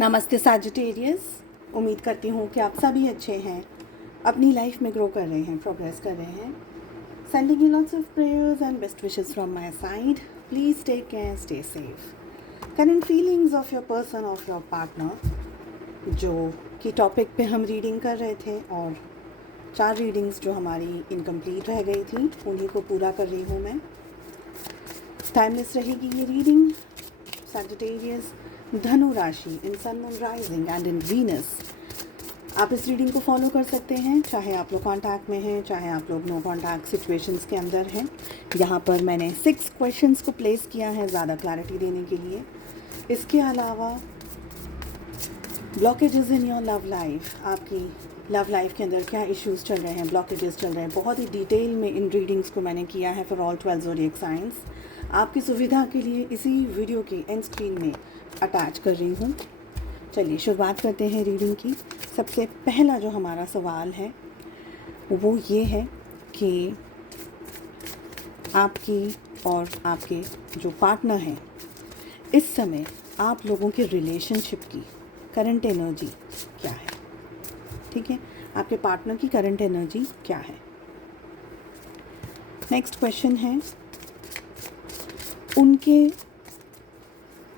नमस्ते सैजिटेरियस। उम्मीद करती हूँ कि आप सभी अच्छे हैं, अपनी लाइफ में ग्रो कर रहे हैं, प्रोग्रेस कर रहे हैं। Sending you lots of prayers and best wishes from my side. Please take care, stay safe. Current feelings of your person, of your partner, जो कि टॉपिक पे हम रीडिंग कर रहे थे और 4 रीडिंग्स जो हमारी इनकम्प्लीट रह गई थी उन्हीं को पूरा कर रही हूँ मैं। टाइमलेस रहेगी ये रीडिंग। सैजिटेरियस, धनु राशि, in sun moon rising and in Venus. आप इस रीडिंग को फॉलो कर सकते हैं, चाहे आप लोग कांटेक्ट में हैं, चाहे आप लोग नो कांटेक्ट सिचुएशंस के अंदर हैं। यहाँ पर मैंने 6 क्वेश्चंस को प्लेस किया है ज़्यादा क्लैरिटी देने के लिए। इसके अलावा blockages in your love life, आपकी लव लाइफ के अंदर क्या इश्यूज़ चल रहे हैं, ब्लॉकेजेस चल रहे हैं, बहुत ही डिटेल में इन रीडिंग्स को मैंने किया है फॉर ऑल 12 ज़ोडिएक साइंस। आपकी सुविधा के लिए इसी वीडियो की एंड स्क्रीन में अटैच कर रही हूँ। चलिए शुरुआत करते हैं रीडिंग की। सबसे पहला जो हमारा सवाल है वो ये है कि आपकी और आपके जो पार्टनर हैं, इस समय आप लोगों के रिलेशनशिप की करंट एनर्जी क्या है। ठीक है, आपके पार्टनर की करंट एनर्जी क्या है। नेक्स्ट क्वेश्चन है, उनके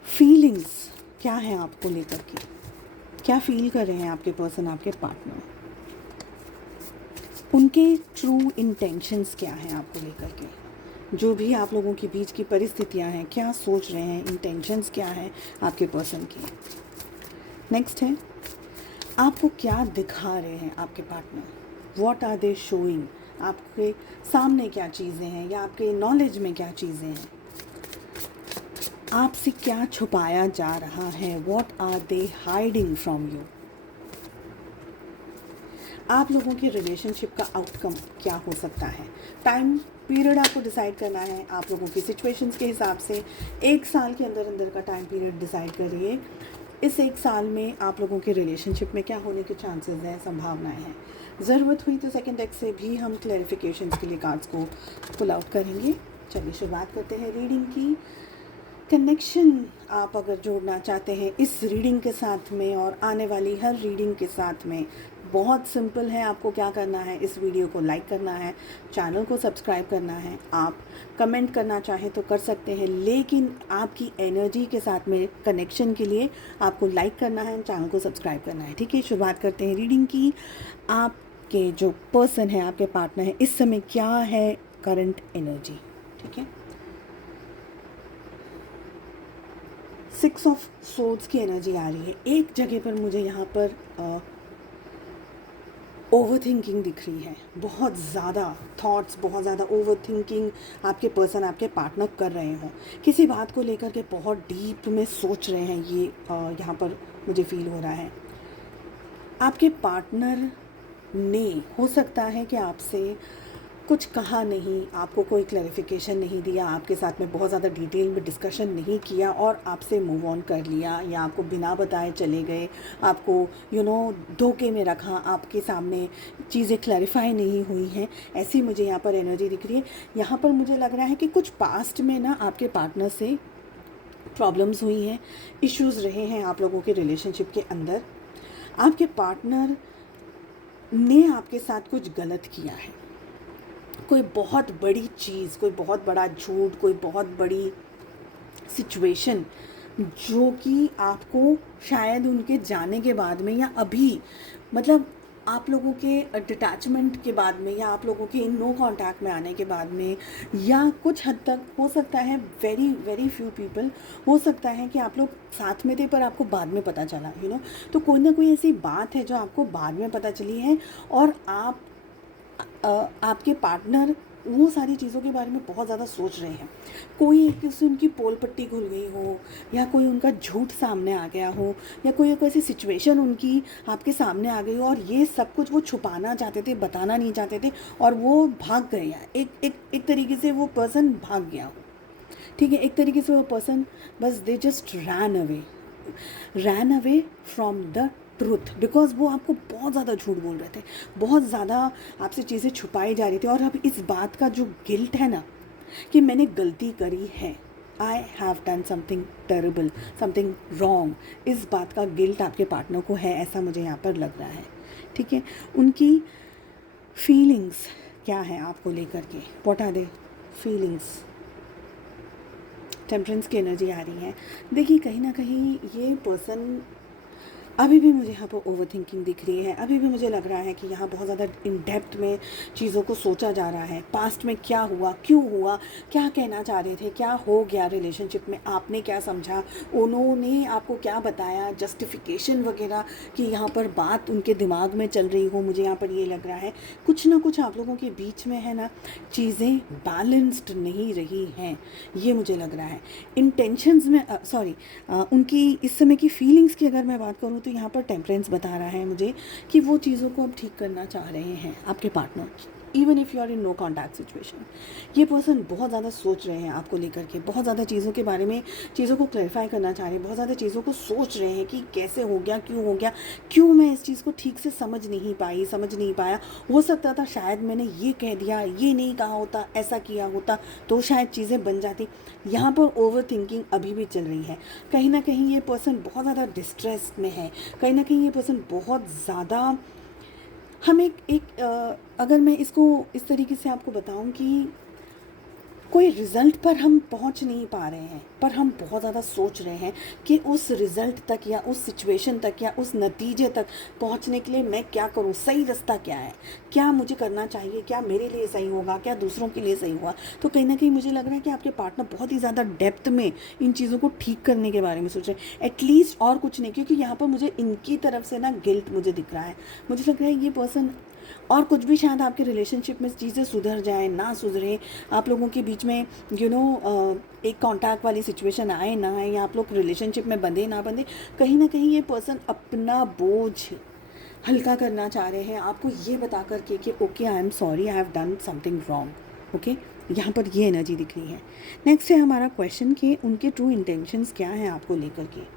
फीलिंग्स क्या हैं आपको लेकर के, क्या फील कर रहे हैं आपके पर्सन, आपके पार्टनर। उनके ट्रू इंटेंशंस क्या हैं आपको लेकर के, जो भी आप लोगों के बीच की परिस्थितियां हैं, क्या सोच रहे हैं, इंटेंशंस क्या हैं आपके पर्सन की। नेक्स्ट है, आपको क्या दिखा रहे हैं आपके partner, what are they showing, आपके सामने क्या चीज़ें हैं या आपके नॉलेज में क्या चीज़ें हैं, आपसे क्या छुपाया जा रहा है, what are they hiding from you. आप लोगों के रिलेशनशिप का आउटकम क्या हो सकता है। टाइम पीरियड आपको डिसाइड करना है आप लोगों की सिचुएशंस के हिसाब से। 1 साल के अंदर अंदर का टाइम पीरियड डिसाइड करिए। इस 1 साल में आप लोगों के रिलेशनशिप में क्या होने के चांसेस हैं, संभावनाएं हैं। ज़रूरत हुई तो सेकंड डेक से भी हम क्लैरिफिकेशंस के लिए कार्ड्स को पुल आउट करेंगे। चलिए शुरुआत करते हैं रीडिंग की। कनेक्शन आप अगर जोड़ना चाहते हैं इस रीडिंग के साथ में और आने वाली हर रीडिंग के साथ में, बहुत सिंपल है। आपको क्या करना है, इस वीडियो को लाइक करना है, चैनल को सब्सक्राइब करना है। आप कमेंट करना चाहें तो कर सकते हैं, लेकिन आपकी एनर्जी के साथ में कनेक्शन के लिए आपको लाइक करना है, चैनल को सब्सक्राइब करना है। ठीक है, शुरुआत करते हैं रीडिंग की। आपके जो पर्सन है, आपके पार्टनर है, इस समय क्या है करंट एनर्जी। ठीक है, 6 ऑफ सोर्ड्स की एनर्जी आ रही है। एक जगह पर मुझे यहाँ पर ओवर थिंकिंग दिख रही है, बहुत ज़्यादा थॉट्स, बहुत ज़्यादा ओवर थिंकिंग आपके पर्सन, आपके पार्टनर कर रहे हों। किसी बात को लेकर के बहुत डीप में सोच रहे हैं, ये यहाँ पर मुझे फील हो रहा है। आपके पार्टनर ने हो सकता है कि आपसे कुछ कहा नहीं, आपको कोई क्लैरिफिकेशन नहीं दिया, आपके साथ में बहुत ज़्यादा डिटेल में डिस्कशन नहीं किया और आपसे मूव ऑन कर लिया, या आपको बिना बताए चले गए, आपको धोखे में रखा, आपके सामने चीज़ें क्लैरिफाई नहीं हुई हैं। ऐसी मुझे यहाँ पर एनर्जी दिख रही है। यहाँ पर मुझे लग रहा है कि कुछ पास्ट में ना आपके पार्टनर से प्रॉब्लम्स हुई हैं, इश्यूज़ रहे हैं आप लोगों के रिलेशनशिप के अंदर। आपके पार्टनर ने आपके साथ कुछ गलत किया है, कोई बहुत बड़ी चीज़, कोई बहुत बड़ा झूठ, कोई बहुत बड़ी सिचुएशन जो कि आपको शायद उनके जाने के बाद में या अभी, मतलब आप लोगों के डिटैचमेंट के बाद में या आप लोगों के नो कांटेक्ट में आने के बाद में, या कुछ हद तक हो सकता है, वेरी वेरी फ्यू पीपल, हो सकता है कि आप लोग साथ में थे पर आपको बाद में पता चला, तो कोई ना कोई ऐसी बात है जो आपको बाद में पता चली है और आपके पार्टनर वो सारी चीज़ों के बारे में बहुत ज़्यादा सोच रहे हैं। कोई एक से उनकी पोल पट्टी खुल गई हो, या कोई उनका झूठ सामने आ गया हो, या कोई एक ऐसी सिचुएशन उनकी आपके सामने आ गई हो और ये सब कुछ वो छुपाना चाहते थे, बताना नहीं चाहते थे और वो भाग गए हैं। एक तरीके से वो पर्सन भाग गया हो। ठीक है, एक तरीके से वो पर्सन बस they just ran away from the truth, because वो आपको बहुत ज़्यादा झूठ बोल रहे थे, बहुत ज़्यादा आपसे चीज़ें छुपाई जा रही थी। और अब इस बात का जो गिल्ट है ना कि मैंने गलती करी है, I have done something terrible, something wrong, इस बात का गिल्ट आपके पार्टनर को है, ऐसा मुझे यहाँ पर लग रहा है। ठीक है, उनकी फीलिंग्स क्या है आपको लेकर के, what are they feelings. Temperance की एनर्जी आ रही है। देखिए कहीं ना कहीं ये पर्सन अभी भी मुझे यहाँ पर ओवर थिंकिंग दिख रही है, अभी भी मुझे लग रहा है कि यहाँ बहुत ज़्यादा इन डेप्थ में चीज़ों को सोचा जा रहा है। पास्ट में क्या हुआ, क्यों हुआ, क्या कहना चाह रहे थे, क्या हो गया रिलेशनशिप में, आपने क्या समझा, उन्होंने आपको क्या बताया, जस्टिफिकेशन वगैरह की यहाँ पर बात उनके दिमाग में चल रही हो। मुझे यहाँ पर ये लग रहा है कुछ ना कुछ आप लोगों के बीच में है ना, चीज़ें बैलेंस्ड नहीं रही हैं, ये मुझे लग रहा है। इंटेंशंस में उनकी इस समय की फीलिंग्स की अगर मैं बात करूँ तो यहाँ पर टेम्परेंस बता रहा है मुझे कि वो चीज़ों को अब ठीक करना चाह रहे हैं आपके partner, even if you are in no contact situation. ये पर्सन बहुत ज़्यादा सोच रहे हैं आपको लेकर के, बहुत ज़्यादा चीज़ों के बारे में, चीज़ों को क्लैरिफाई करना चाह रहे हैं, बहुत ज़्यादा चीज़ों को सोच रहे हैं कि कैसे हो गया, क्यों मैं इस चीज़ को ठीक से समझ नहीं पाया। हो सकता था शायद मैंने ये कह दिया, ये नहीं कहा होता, ऐसा किया होता तो शायद चीज़ें बन जाती। यहाँ पर ओवर थिंकिंग अभी भी चल रही है। कहीं ना कहीं ये पर्सन बहुत ज़्यादा डिस्ट्रेस में है, कहीं ना कहीं ये पर्सन बहुत ज़्यादा, हम अगर मैं इसको इस तरीके से आपको बताऊं कि कोई रिज़ल्ट पर हम पहुंच नहीं पा रहे हैं, पर हम बहुत ज़्यादा सोच रहे हैं कि उस रिज़ल्ट तक या उस सिचुएशन तक या उस नतीजे तक पहुंचने के लिए मैं क्या करूं, सही रास्ता क्या है, क्या मुझे करना चाहिए, क्या मेरे लिए सही होगा, क्या दूसरों के लिए सही होगा। तो कहीं ना कहीं मुझे लग रहा है कि आपके पार्टनर बहुत ही ज़्यादा डेप्थ में इन चीज़ों को ठीक करने के बारे में सोच रहे हैं, एटलीस्ट, और कुछ नहीं, क्योंकि यहाँ पर मुझे इनकी तरफ से ना गिल्ट मुझे दिख रहा है। मुझे लग रहा है ये पर्सन, और कुछ भी शायद आपके रिलेशनशिप में चीज़ें सुधर जाए ना सुधरे, आप लोगों के बीच में एक कॉन्टैक्ट वाली सिचुएशन आए ना आए, या आप लोग रिलेशनशिप में बंधे ना बंधे, कहीं ना कहीं ये पर्सन अपना बोझ हल्का करना चाह रहे हैं आपको ये बता करके कि okay I am sorry, I have done something wrong. Okay, यहाँ पर ये एनर्जी दिख रही है। नेक्स्ट है हमारा क्वेश्चन कि उनके ट्रू इंटेंशंस क्या हैं आपको लेकर के।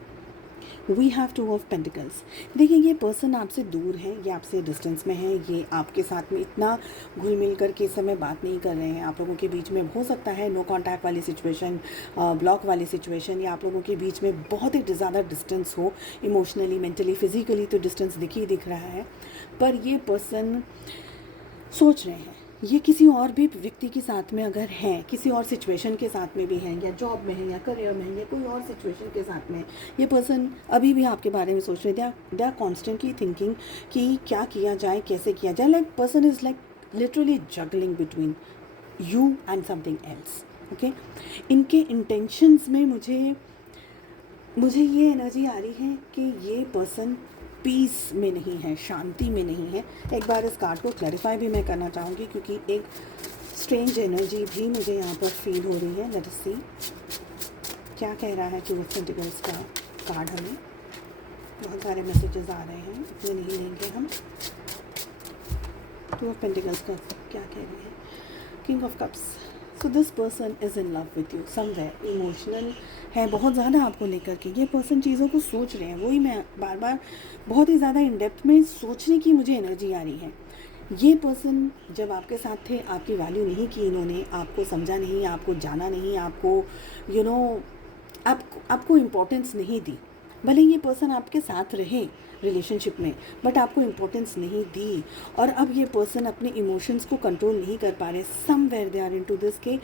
We have two of pentacles. देखिए ये पर्सन आपसे दूर है, ये आपसे डिस्टेंस में है, ये आपके साथ में इतना घुल मिल कर के इस समय बात नहीं कर रहे हैं। आप लोगों के बीच में हो सकता है नो कॉन्टैक्ट वाली सिचुएशन, ब्लॉक वाली सिचुएशन, या आप लोगों के बीच में बहुत ही ज़्यादा डिस्टेंस हो, इमोशनली, मेंटली, फिजिकली तो डिस्टेंस दिख रहा है। पर ये पर्सन सोच रहे हैं, ये किसी और भी व्यक्ति के साथ में अगर हैं, किसी और सिचुएशन के साथ में भी हैं, या जॉब में है, या करियर में है, या कोई और सिचुएशन के साथ में, ये पर्सन अभी भी आपके बारे में सोच रहे हैं। दे आर कॉन्स्टेंटली थिंकिंग कि क्या किया जाए, कैसे किया जाए। Like person is like literally juggling between you and something else. Okay, इनके इंटेंशंस में मुझे ये एनर्जी आ रही है कि ये पर्सन पीस में नहीं है, शांति में नहीं है। एक बार इस कार्ड को क्लैरिफाई भी मैं करना चाहूँगी, क्योंकि एक स्ट्रेंज एनर्जी भी मुझे यहाँ पर फील हो रही है। लेट्स सी क्या कह रहा है टू ऑफ पेंटिकल्स का कार्ड हमें। बहुत सारे मैसेजेस आ रहे हैं, इतने नहीं लेंगे हम। टू ऑफ पेंटिकल्स का क्या कह रहे हैं, king of cups. So this person is in love with you somewhere, emotional है बहुत ज़्यादा आपको लेकर के। ये पर्सन चीज़ों को सोच रहे हैं, वही मैं बार बार बहुत ही ज़्यादा इन डेप्थ में सोचने की मुझे एनर्जी आ रही है। ये पर्सन जब आपके साथ थे आपकी वैल्यू नहीं की इन्होंने, आपको समझा नहीं, आपको जाना नहीं, आपको आपको इम्पोर्टेंस नहीं दी। भले ये पर्सन आपके साथ रहे रिलेशनशिप में, बट आपको इम्पोर्टेंस नहीं दी। और अब ये पर्सन अपने इमोशंस को कंट्रोल नहीं कर पा रहे। Somewhere they are into this के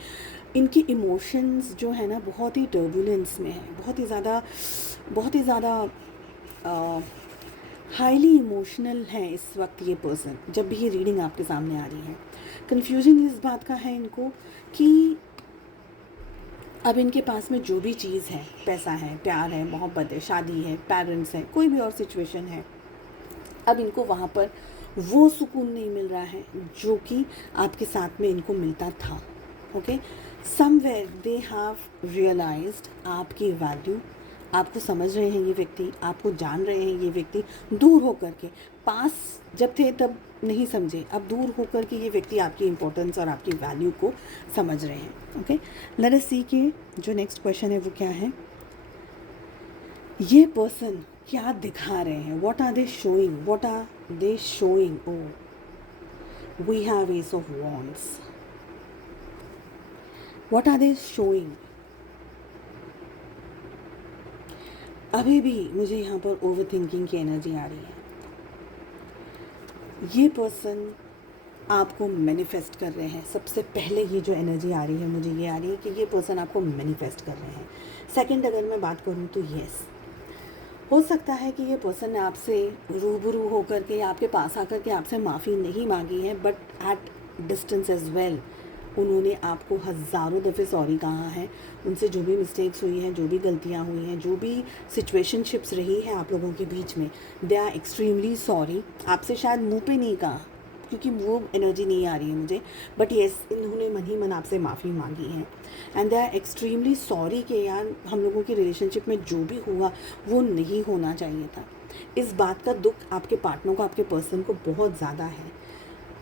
इनकी इमोशंस जो है ना बहुत ही टर्बुलेंस में है, बहुत ही ज़्यादा हाईली इमोशनल है इस वक्त ये पर्सन, जब भी ये रीडिंग आपके सामने आ रही है। कन्फ्यूजन इस बात का है इनको कि अब इनके पास में जो भी चीज़ है, पैसा है, प्यार है, मोहब्बत है, शादी है, पेरेंट्स हैं, कोई भी और सिचुएशन है, अब इनको वहाँ पर वो सुकून नहीं मिल रहा है जो कि आपके साथ में इनको मिलता था। Okay, somewhere they have realised आपकी वैल्यू, आपको समझ रहे हैं ये व्यक्ति, आपको जान रहे हैं ये व्यक्ति। दूर होकर के, पास जब थे तब नहीं समझे, अब दूर होकर के ये व्यक्ति आपकी इम्पोर्टेंस और आपकी वैल्यू को समझ रहे हैं। ओके, लेट अस सी के जो नेक्स्ट क्वेश्चन है वो क्या है। ये पर्सन क्या दिखा रहे हैं, what are they showing. Oh we have ace of wands. What are they showing, अभी भी मुझे यहाँ पर ओवर थिंकिंग की एनर्जी आ रही है। ये पर्सन आपको मैनिफेस्ट कर रहे हैं। सबसे पहले ये जो एनर्जी आ रही है मुझे ये आ रही है कि ये पर्सन आपको मैनिफेस्ट कर रहे हैं। सेकंड अगर मैं बात करूँ तो यस, हो सकता है कि ये पर्सन ने आपसे रूबरू होकर के या आपके पास आकर के आपसे माफ़ी नहीं मांगी है, but at distance as well उन्होंने आपको हज़ारों दफ़े सॉरी कहा है। उनसे जो भी मिस्टेक्स हुई हैं, जो भी गलतियां हुई हैं, जो भी सिचुएशनशिप्स रही है आप लोगों के बीच में, दे आर एक्सट्रीमली सॉरी। आपसे शायद मुंह पे नहीं कहा क्योंकि वो एनर्जी नहीं आ रही है मुझे, बट येस इन्होंने मन ही मन आपसे माफ़ी मांगी है and they are extremely sorry कि यार हम लोगों की रिलेशनशिप में जो भी हुआ वो नहीं होना चाहिए था। इस बात का दुख आपके पार्टनर को, आपके पर्सन को बहुत ज़्यादा है।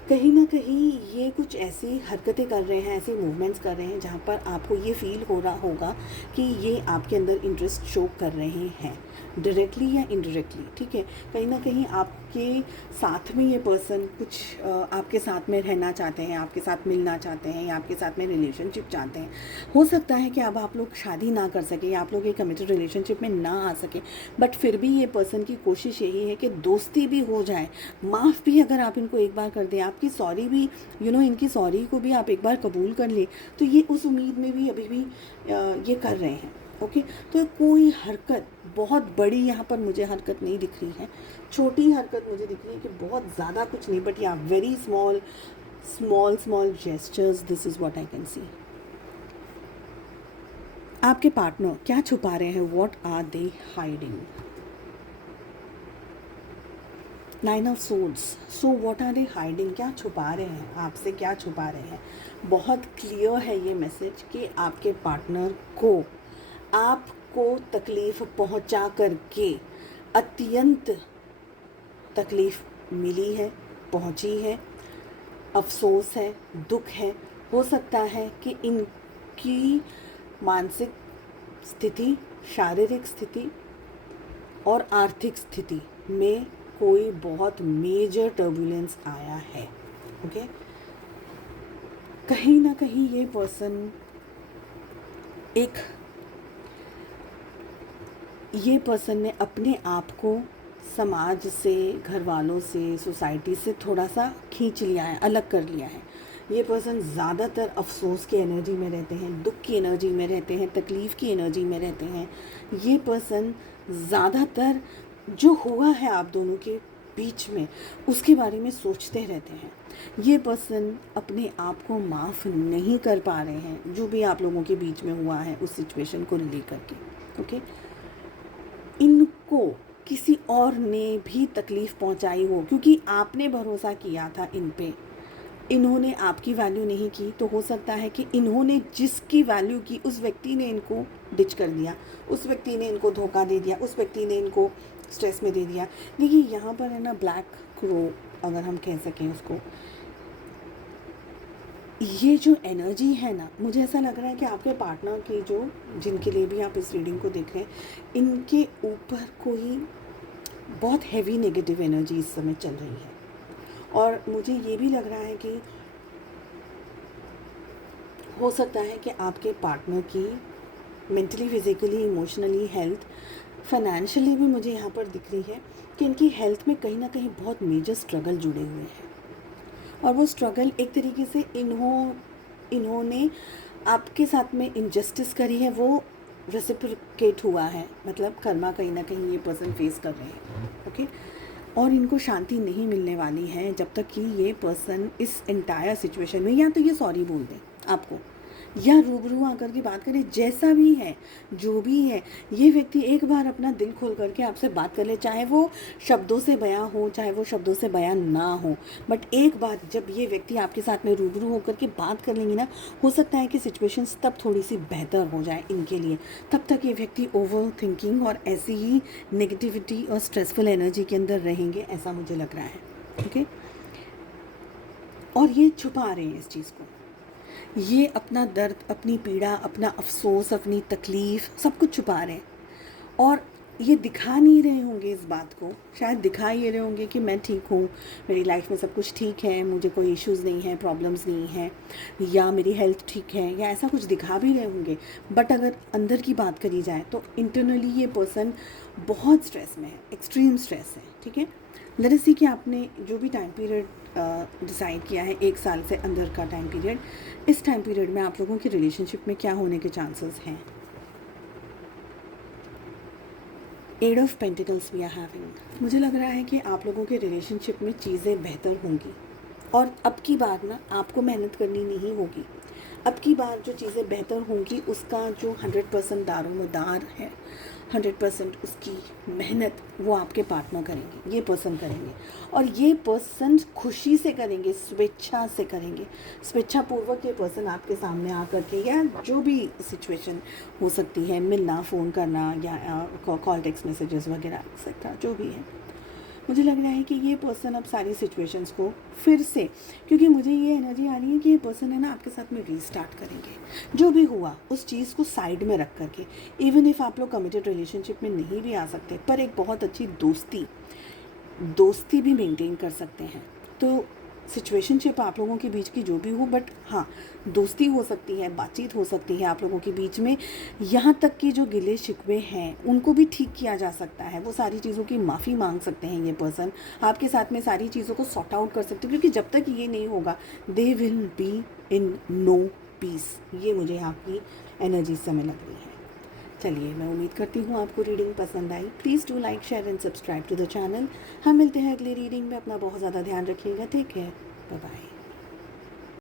कहीं ना कहीं ये कुछ ऐसी हरकतें कर रहे हैं, ऐसे मूवमेंट्स कर रहे हैं जहाँ पर आपको ये फील हो रहा होगा कि ये आपके अंदर इंटरेस्ट शो कर रहे हैं, डायरेक्टली या इनडायरेक्टली। ठीक है, कहीं ना कहीं आपके साथ में ये पर्सन कुछ आपके साथ में रहना चाहते हैं, आपके साथ मिलना चाहते हैं या आपके साथ में रिलेशनशिप चाहते हैं। हो सकता है कि अब आप लोग शादी ना कर सके या आप लोग एक कमिटेड रिलेशनशिप में ना आ सके, बट फिर भी ये पर्सन की कोशिश यही है कि दोस्ती भी हो जाए, माफ़ भी अगर आप इनको एक बार कर दें, आपकी सॉरी भी इनकी सॉरी को भी आप एक बार कबूल कर लें, तो ये उस उम्मीद में भी अभी भी ये कर रहे हैं। ओके, तो कोई हरकत बहुत बड़ी यहाँ पर मुझे हरकत नहीं दिख रही है, छोटी हरकत मुझे दिख रही है कि बहुत ज़्यादा कुछ नहीं, बट या very small small small gestures, this is what I can see. आपके पार्टनर क्या छुपा रहे हैं? What are they hiding? Nine of swords, so what are they hiding? क्या छुपा रहे हैं आपसे, क्या छुपा रहे हैं? बहुत क्लियर है ये मैसेज कि आपके पार्टनर को आपको तकलीफ़ पहुंचा करके अत्यंत तकलीफ़ मिली है, पहुंची है, अफसोस है, दुख है। हो सकता है कि इनकी मानसिक स्थिति, शारीरिक स्थिति और आर्थिक स्थिति में कोई बहुत मेजर टर्बुलेंस आया है। ओके, कहीं ना कहीं ये पर्सन ये पर्सन ने अपने आप को समाज से, घर वालों से, सोसाइटी से थोड़ा सा खींच लिया है, अलग कर लिया है। ये पर्सन ज़्यादातर अफसोस की एनर्जी में रहते हैं, दुख की एनर्जी में रहते हैं, तकलीफ़ की एनर्जी में रहते हैं। ये पर्सन ज़्यादातर जो हुआ है आप दोनों के बीच में उसके बारे में सोचते रहते हैं। ये पर्सन अपने आप को माफ़ नहीं कर पा रहे हैं जो भी आप लोगों के बीच में हुआ है उस सिचुएशन को लेकर के। ओके, इनको किसी और ने भी तकलीफ़ पहुंचाई हो क्योंकि आपने भरोसा किया था इन पे, इन्होंने आपकी वैल्यू नहीं की, तो हो सकता है कि इन्होंने जिसकी वैल्यू की उस व्यक्ति ने इनको डिच कर दिया, उस व्यक्ति ने इनको धोखा दे दिया, उस व्यक्ति ने इनको स्ट्रेस में दे दिया। देखिए यहाँ पर है ना, ब्लैक क्रो अगर हम कह सकें उसको, ये जो एनर्जी है ना, मुझे ऐसा लग रहा है कि आपके पार्टनर की जिनके लिए भी आप इस रीडिंग को देख रहे हैं, इनके ऊपर कोई बहुत हैवी नेगेटिव एनर्जी इस समय चल रही है। और मुझे ये भी लग रहा है कि हो सकता है कि आपके पार्टनर की mentally, physically, emotionally health, financially भी मुझे यहाँ पर दिख रही है कि इनकी हेल्थ में कहीं ना कहीं बहुत मेजर स्ट्रगल जुड़े हुए हैं। और वो स्ट्रगल एक तरीके से इन्होंने आपके साथ में इनजस्टिस करी है, वो रेसिप्रोकेट हुआ है, मतलब कर्मा कहीं ना कहीं ये पर्सन फेस कर रहे हैं। ओके, और इनको शांति नहीं मिलने वाली है जब तक कि ये पर्सन इस एंटायर सिचुएशन में या तो ये सॉरी बोल दें आपको या रूबरू आकर के बात करें। जैसा भी है, जो भी है, ये व्यक्ति एक बार अपना दिल खोल करके आपसे बात कर ले, चाहे वो शब्दों से बयां हो, चाहे वो शब्दों से बयां ना हो, बट एक बार जब ये व्यक्ति आपके साथ में रूबरू होकर के बात कर लेंगे ना, हो सकता है कि सिचुएशंस तब थोड़ी सी बेहतर हो जाए इनके लिए। तब तक ये व्यक्ति ओवर थिंकिंग और ऐसी ही नेगेटिविटी और स्ट्रेसफुल एनर्जी के अंदर रहेंगे, ऐसा मुझे लग रहा है। ओके, और ये छुपा रहे हैं इस चीज़ को, ये अपना दर्द, अपनी पीड़ा, अपना अफसोस, अपनी तकलीफ़ सब कुछ छुपा रहे हैं। और ये दिखा नहीं रहे होंगे इस बात को, शायद दिखा ये रहे होंगे कि मैं ठीक हूँ, मेरी लाइफ में सब कुछ ठीक है, मुझे कोई इश्यूज़ नहीं है, प्रॉब्लम्स नहीं है, या मेरी हेल्थ ठीक है, या ऐसा कुछ दिखा भी रहे होंगे। बट अगर अंदर की बात करी जाए तो इंटरनली ये पर्सन बहुत स्ट्रेस में है, एक्सट्रीम स्ट्रेस है। ठीक है, लेट अस सी कि आपने जो भी टाइम पीरियड डिसाइड किया है, 1 साल से अंदर का टाइम पीरियड, इस टाइम पीरियड में आप लोगों की रिलेशनशिप में क्या होने के चांसेस हैं। Eight of pentacles we are having. मुझे लग रहा है कि आप लोगों के रिलेशनशिप में चीज़ें बेहतर होंगी, और अब की बार ना आपको मेहनत करनी नहीं होगी। अब की बार जो चीज़ें बेहतर होंगी उसका जो 100% दारोमदार है, 100% उसकी मेहनत वो आपके पार्टनर करेंगे, ये पर्सन करेंगे। और ये पर्सन खुशी से करेंगे, स्वेच्छा से करेंगे, स्वेच्छापूर्वक ये पर्सन आपके सामने आकर के, या जो भी सिचुएशन हो सकती है, मिलना, फ़ोन करना, या कॉल, टेक्स्ट मैसेजेस वगैरह एक्सेट्रा जो भी है, मुझे लग रहा है कि ये पर्सन अब सारी सिचुएशंस को फिर से, क्योंकि मुझे ये एनर्जी आ रही है कि ये पर्सन है ना आपके साथ में रीस्टार्ट करेंगे। जो भी हुआ उस चीज़ को साइड में रख करके, इवन इफ़ आप लोग कमिटेड रिलेशनशिप में नहीं भी आ सकते, पर एक बहुत अच्छी दोस्ती भी मेंटेन कर सकते हैं। तो सिचुएशनशिप आप लोगों के बीच की जो भी हो, बट हाँ, दोस्ती हो सकती है, बातचीत हो सकती है आप लोगों के बीच में। यहाँ तक कि जो गिले शिकवे हैं उनको भी ठीक किया जा सकता है, वो सारी चीज़ों की माफ़ी मांग सकते हैं। ये पर्सन आपके साथ में सारी चीज़ों को सॉर्ट आउट कर सकते हैं, क्योंकि जब तक ये नहीं होगा they will be in no peace. ये मुझे आपकी एनर्जी समय लग रही है। चलिए, मैं उम्मीद करती हूँ आपको रीडिंग पसंद आई। Please do like, share and subscribe to the channel. हम मिलते हैं अगली रीडिंग में। अपना बहुत ज़्यादा ध्यान रखिएगा। Take care, bye bye.